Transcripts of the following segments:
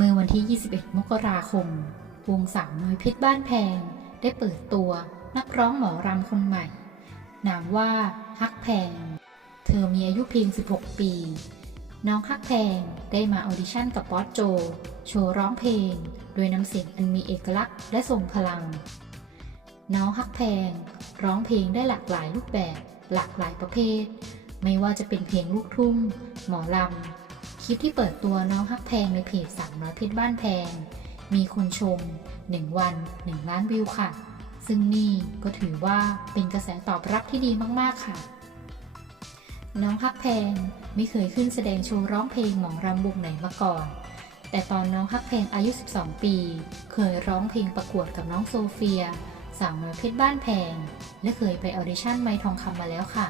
เมื่อวันที่ 21 มกราคม วงสาวน้อยพชรบ้านแพง ได้เปิดตัวนักร้องหมอรำคนใหม่ นามว่าฮักแพง เธอมีอายุเพียง 16 ปี น้องฮักแพงได้มาออดิชั่นกับบอสโจ โชว์ร้องเพลง โดยน้ำเสียงอันมีเอกลักษณ์และทรงพลัง น้องฮักแพง ร้องเพลงได้หลากหลายรูปแบบ หลากหลายประเภท ไม่ว่าจะเป็นเพลงลูกทุ่ง หมอลำ ลิปที่เปิดตัวน้องฮักแพงในเพจสามน้อยเพชรบ้านแพง มีคนชม 1 วัน 1 ล้านวิวค่ะ ซึ่งนี่ก็ถือว่าเป็นกระแสตอบรับที่ดีมากๆค่ะ น้องฮักแพงไม่เคยขึ้นแสดงโชว์ร้องเพลงหมอรำวงไหนมาก่อน แต่ตอนน้องฮักแพงอายุ 12 ปี เคยร้องเพลงประกวดกับน้องโซเฟียสาวน้อยเพชรบ้านแพง และเคยไปออดิชั่นไมค์ทองคำมาแล้วค่ะ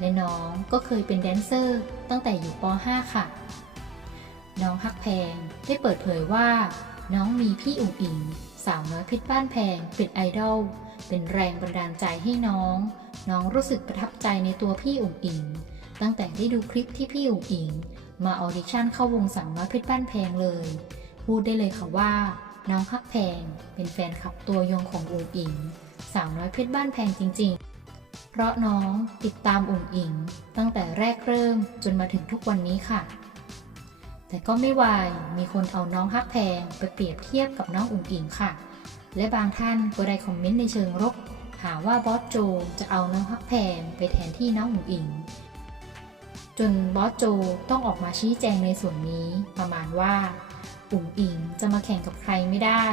และน้องก็เคยเป็นแดนเซอร์ตั้งแต่อยู่ป .5 ค่ะ น้องฮักแพง ได้เปิดเผยว่า น้องมีพี่อุ๋งอิง สาวน้อยเพชรบ้านแพงเป็นไอดอล เป็นแรงบันดาลใจให้น้อง น้องรู้สึกประทับใจในตัวพี่อุ๋งอิง ตั้งแต่ได้ดูคลิปที่พี่อุ๋งอิง มาออดิชั่นเข้าวงสาวน้อยเพชรบ้านแพงเลย พูดได้เลยค่ะว่า น้องฮักแพง เป็นแฟนคลับตัวยงของอุ๋งอิง สาวน้อยเพชรบ้านแพงจริง ๆเพราะน้องติดตามอุ๋งอิง ตั้งแต่แรกเริ่มจนมาถึงทุกวันนี้ค่ะ แต่ก็ไม่วายมีคนเอาน้องฮักแพงไปเปรียบเทียบกับน้องอุ๋งอิงค่ะ และบางท่านก็ได้คอมเมนต์ในเชิงลบหาว่าบอสโจจะเอาน้องฮักแพงไปแทนที่น้องอุ๋งอิง จนบอสโจต้องออกมาชี้แจงในส่วนนี้ประมาณว่าอุ๋งอิงจะมาแข่งกับใครไม่ได้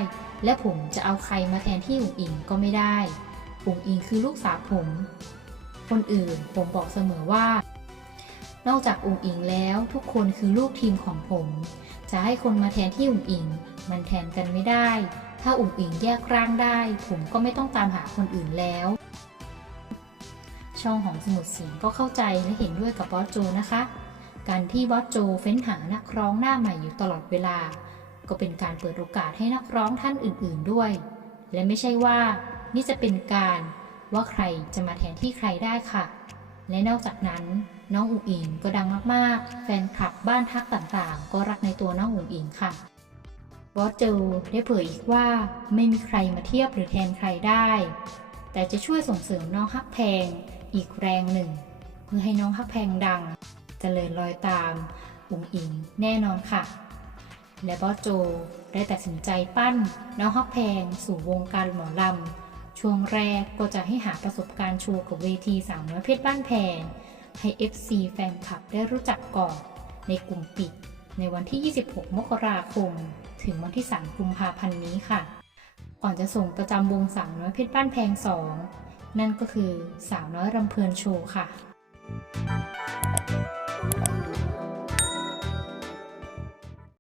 และผมจะเอาใครมาแทนที่อุ๋งอิงก็ไม่ได้อุ๋งอิงคือลูกสาวผม คนอื่นผมบอกเสมอว่า นอกจากอุ๋งอิงแล้วทุกคนคือลูกทีมของผม จะให้คนมาแทนที่อุ๋งอิง มันแทนกันไม่ได้ ถ้าอุ๋งอิงแยกร่างได้ ผมก็ไม่ต้องตามหาคนอื่นแล้ว ช่องของสมุดเสียงก็เข้าใจและเห็นด้วยกับบอสโจนะคะ การที่บอสโจเฟ้นหานักร้องหน้าใหม่อยู่ตลอดเวลา ก็เป็นการเปิดโอกาสให้นักร้องท่านอื่น ๆด้วย และไม่ใช่ว่า นี่จะเป็นการว่าใครจะมาแทนที่ใครได้ค่ะ และนอกจากนั้นน้องอุ๋งอิงก็ดังมากๆ แฟนคลับบ้านทักต่างๆ ก็รักในตัวน้องอุ๋งอิงค่ะบอสโจได้เผยอีกว่าไม่มีใครมาเทียบหรือแทนใครได้ แต่จะช่วยส่งเสริมน้องฮักแพงอีกแรงหนึ่ง เพื่อให้น้องฮักแพงดังจเจริญรอยตามอุ๋งอิงแน่นอนค่ะ และบอสโจได้ตัดสินใจปั้นน้องฮักแพงสู่วงการหมอลำ ช่วงแรกก็จะให้หาประสบการณ์โชว์กับเวทีสาวน้อยเพชรบ้านแพง ให้ FC แฟนคลับได้รู้จักก่อน ในกลุ่มปิด ในวันที่ 26 มกราคม ถึงวันที่ 3 กุมภาพันธ์นี้ค่ะ ก่อนจะส่งประจำวงสาวน้อยเพชรบ้านแพง 2 นั่นก็คือสาวน้อยรำเพลินโชว์ค่ะ